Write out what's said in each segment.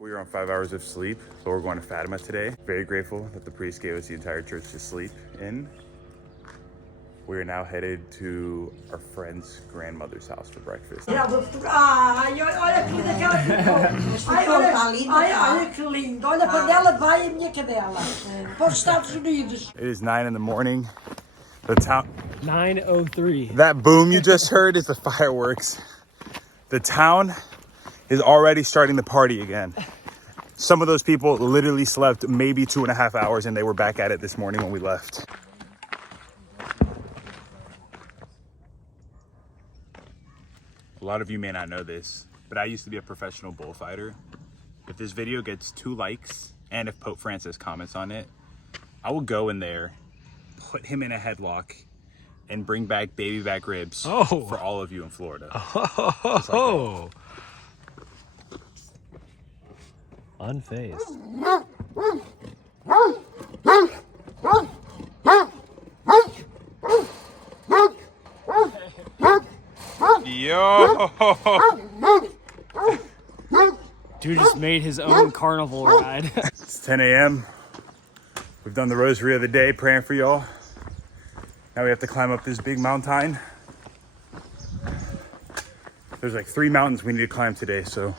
We were on 5 hours of sleep, but we're going to Fatima today. Very grateful that the priest gave us the entire church to sleep in. We are now headed to our friend's grandmother's house for breakfast. Olha que daquela ficou. Olha que lindo. Olha para ela vai a minha cadela. Para os Estados Unidos. It is 9 in the morning. The town... 9:03. That boom you just heard is the fireworks. The town is already starting the party again. Some of those people literally slept maybe 2.5 hours and they were back at it this morning when we left. A lot of you may not know this, but I used to be a professional bullfighter. If this video gets 2 likes and if Pope Francis comments on it, I will go in there, put him in a headlock, and bring back baby back ribs for all of you in Florida. Oh, unfazed. Yo! Dude just made his own carnival ride. It's 10 a.m. We've done the rosary of the day, praying for y'all. Now we have to climb up this big mountain. There's like 3 mountains we need to climb today, so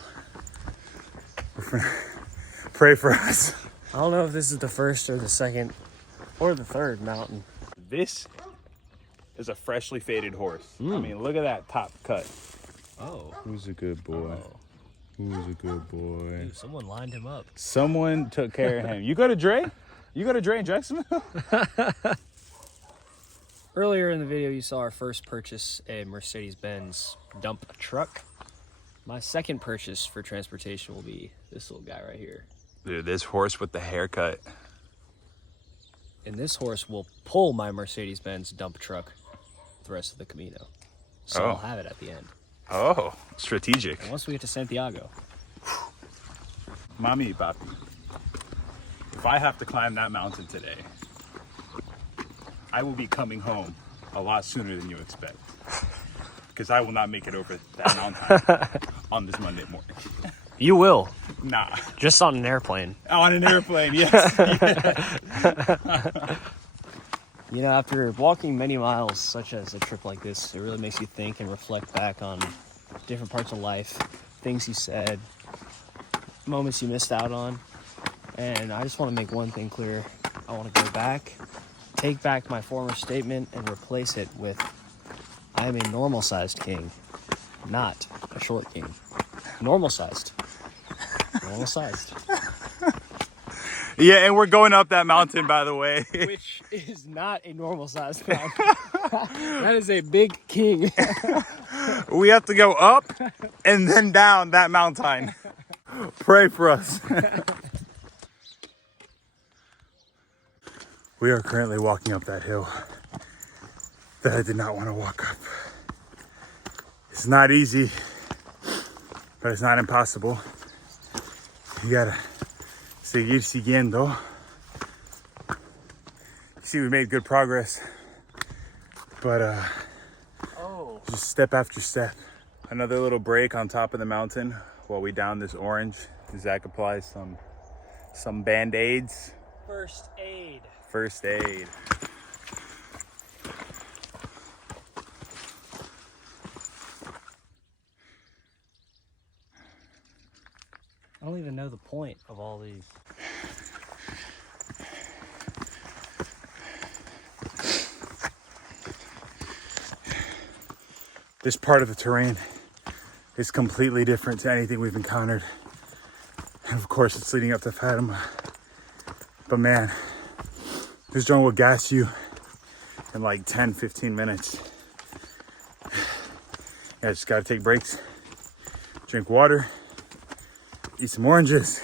pray for us. I don't know if this is the first or the second or the third mountain. This is a freshly faded horse. I mean, look at that top cut. Oh. Who's a good boy? Who's a good boy? Dude, someone lined him up. Someone took care of him. You go to Dre? You go to Dre in Jacksonville? Earlier in the video, you saw our first purchase, a Mercedes-Benz dump truck. My second purchase for transportation will be this little guy right here. Dude, this horse with the haircut. And this horse will pull my Mercedes-Benz dump truck the rest of the Camino. So I'll have it at the end. Oh, strategic. And once we get to Santiago. Mommy, papi, if I have to climb that mountain today, I will be coming home a lot sooner than you expect. Because I will not make it over that mountain on this Monday morning. You will. Nah. Just on an airplane. On an airplane, yes. You know, after walking many miles, such as a trip like this, it really makes you think and reflect back on different parts of life, things you said, moments you missed out on. And I just want to make one thing clear. I want to go back, take back my former statement, and replace it with, I am a normal-sized king, not a short king. Normal-sized. Normal-sized. Yeah, and we're going up that mountain, by the way. Which is not a normal-sized mountain. That is a big king. We have to go up and then down that mountain. Pray for us. We are currently walking up that hill that I did not want to walk up. It's not easy, but it's not impossible. You gotta seguir siguiendo. You see, we made good progress, but just step after step. Another little break on top of the mountain while we down this orange. Zach applies some band-aids. First aid. First aid. I don't even know the point of all these. This part of the terrain is completely different to anything we've encountered. And of course, it's leading up to Fatima. But man, this joint will gas you in like 10, 15 minutes. Yeah, just gotta take breaks, drink water, eat some oranges,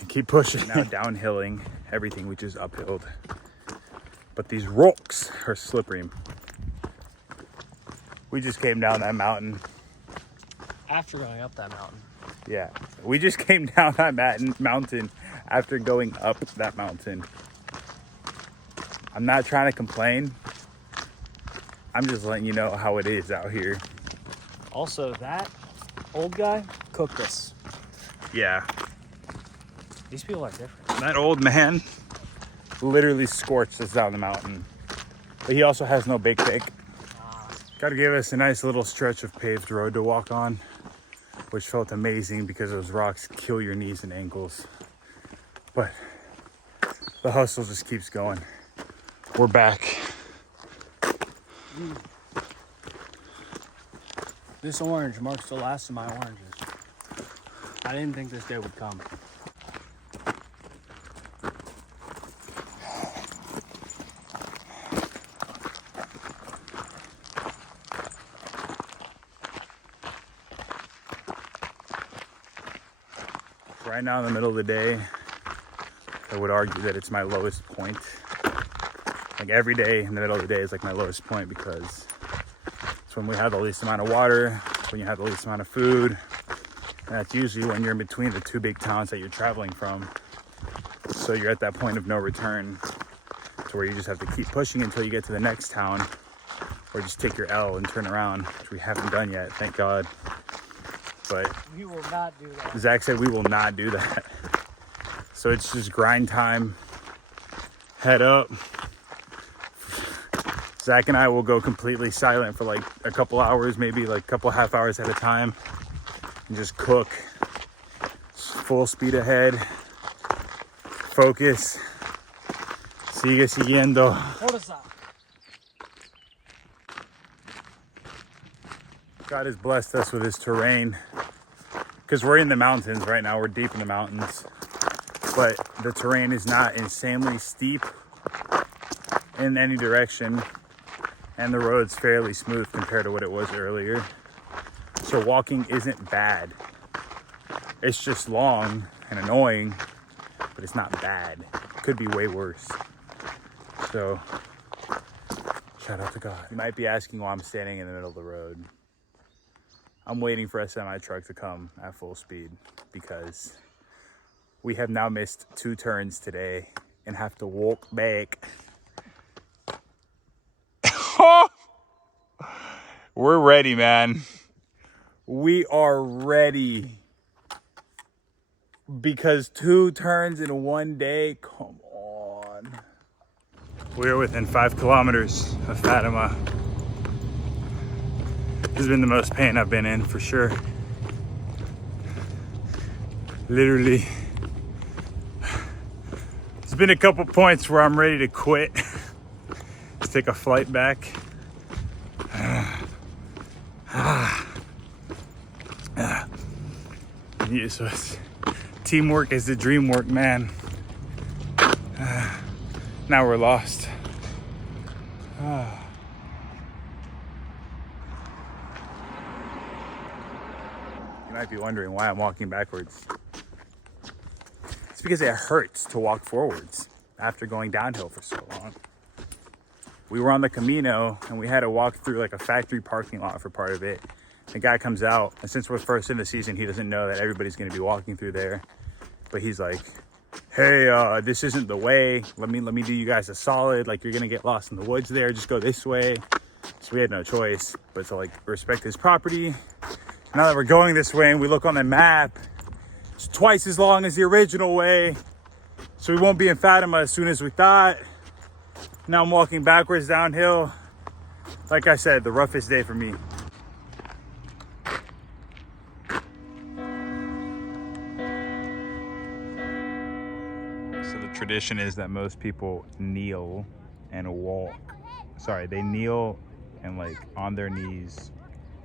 and keep pushing. Now downhilling everything, which is uphill. But these rocks are slippery. We just came down that mountain. After going up that mountain. Yeah, we just came down that mountain after going up that mountain. I'm not trying to complain. I'm just letting you know how it is out here. Also, that old guy cooked us. Yeah. These people are different. That old man literally scorched us down the mountain. But he also has no big pick. Gotta give us a nice little stretch of paved road to walk on, which felt amazing because those rocks kill your knees and ankles. But the hustle just keeps going. We're back. This orange marks the last of my oranges. I didn't think this day would come. Right now in the middle of the day, I would argue that it's my lowest point. Like every day in the middle of the day is like my lowest point because it's when we have the least amount of water, when you have the least amount of food. And that's usually when you're in between the two big towns that you're traveling from. So you're at that point of no return to where you just have to keep pushing until you get to the next town or just take your L and turn around, which we haven't done yet, thank God. But We will not do that. Zach said we will not do that. So it's just grind time, head up. Zach and I will go completely silent for like a couple hours, maybe like a couple half hours at a time, and just cook. Full speed ahead. Focus. Sigue siguiendo. God has blessed us with this terrain because we're in the mountains right now. We're deep in the mountains, but the terrain is not insanely steep in any direction, and the road's fairly smooth compared to what it was earlier. So walking isn't bad. It's just long and annoying, but it's not bad. It could be way worse. So shout out to God. You might be asking why I'm standing in the middle of the road. I'm waiting for a semi-truck to come at full speed because we have now missed 2 turns today and have to walk back. We're ready, man. We are ready. Because 2 turns in one day, come on. We're within 5 kilometers of Fatima. This has been the most pain I've been in for sure. Literally. There's been a couple points where I'm ready to quit. Let's take a flight back. Yeah, so it's, teamwork is the dream work, man. Now we're lost. You might be wondering why I'm walking backwards. It's because it hurts to walk forwards after going downhill for so long. We were on the CAMINO and we had to walk through like a factory parking lot for part of it. The guy comes out, and since we're first in the season, he doesn't know that everybody's gonna be walking through there. But he's like, hey, this isn't the way. Let me do you guys a solid. Like, you're gonna get lost in the woods there. Just go this way. So we had no choice but to like respect his property. Now that we're going this way and we look on the map, it's twice as long as the original way. So we won't be in Fatima as soon as we thought. Now I'm walking backwards downhill. Like I said, the roughest day for me. So the tradition is that most people kneel and walk. Sorry, they kneel and like on their knees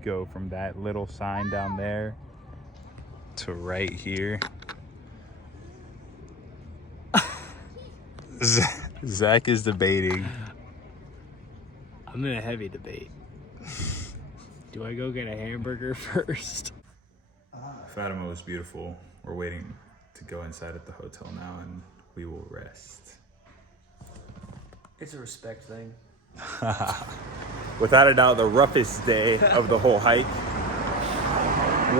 go from that little sign down there to right here. Zach is debating. I'm in a heavy debate. Do I go get a hamburger first? Fatima was beautiful. We're waiting to go inside at the hotel now and we will rest. It's a respect thing. Without a doubt, the roughest day of the whole hike.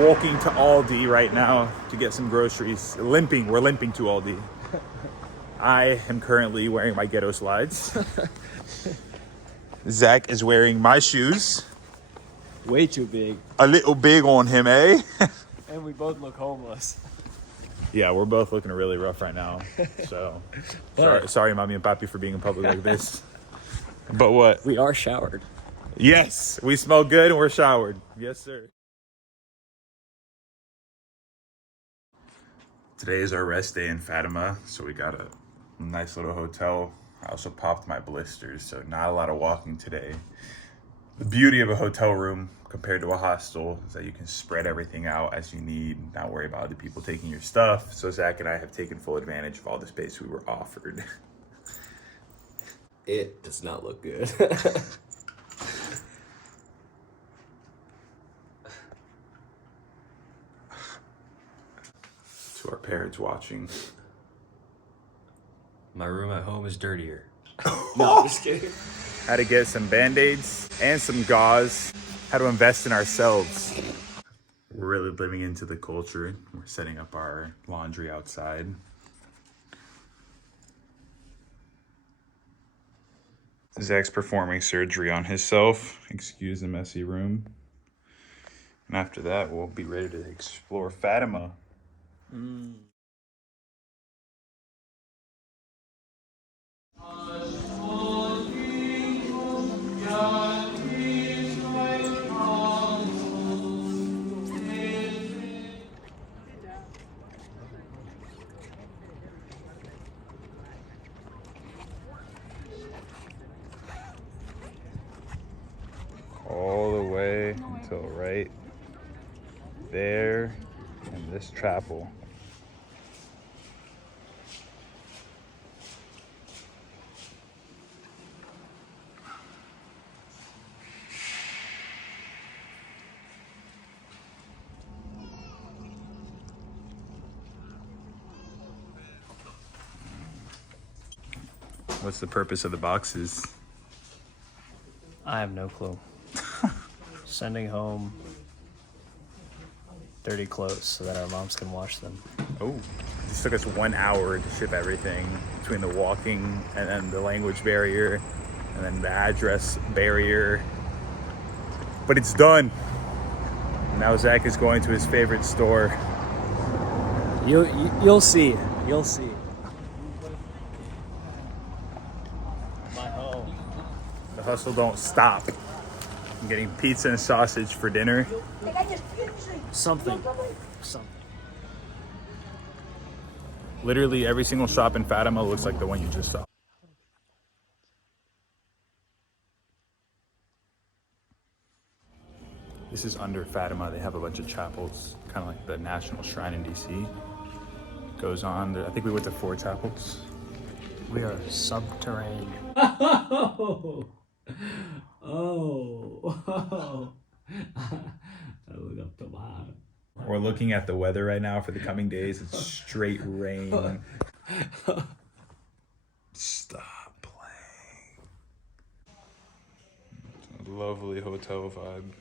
Walking to Aldi right now to get some groceries. Limping, we're limping to Aldi. I am currently wearing my ghetto slides. Zach is wearing my shoes. Way too big. A little big on him, eh? And we both look homeless. Yeah, we're both looking really rough right now. So, But- sorry, mommy and papi, for being in public like this. But what? We are showered. Yes, we smell good and we're showered. Yes, sir. Today is our rest day in Fatima, so we got a nice little hotel. I also popped my blisters, so not a lot of walking today. The beauty of a hotel room compared to a hostel is that you can spread everything out as you need, not worry about other people taking your stuff. So Zach and I have taken full advantage of all the space we were offered. It does not look good. To our parents watching. My room at home is dirtier. No, I'm just kidding. How to get some Band-Aids and some gauze. How to invest in ourselves. We're really living into the culture. We're setting up our laundry outside. Zach's performing surgery on himself. Excuse the messy room. And after that, we'll be ready to explore Fatima. All the way until right there in this chapel. What's the purpose of the boxes? I have no clue. Sending home dirty clothes so that our moms can wash them. Oh, this took us 1 hour to ship everything between the walking and then the language barrier and then the address barrier. But it's done. Now Zach is going to his favorite store. You'll see. You'll see. My home. The hustle don't stop. I'm getting pizza and sausage for dinner. Something. Literally every single shop in Fatima looks like the one you just saw. This is under Fatima. They have a bunch of chapels, kind of like the National Shrine in DC. Goes on. I think we went to 4 chapels. We are subterranean. We're looking at the weather right now for the coming days. It's straight rain. Stop playing. Lovely hotel vibe.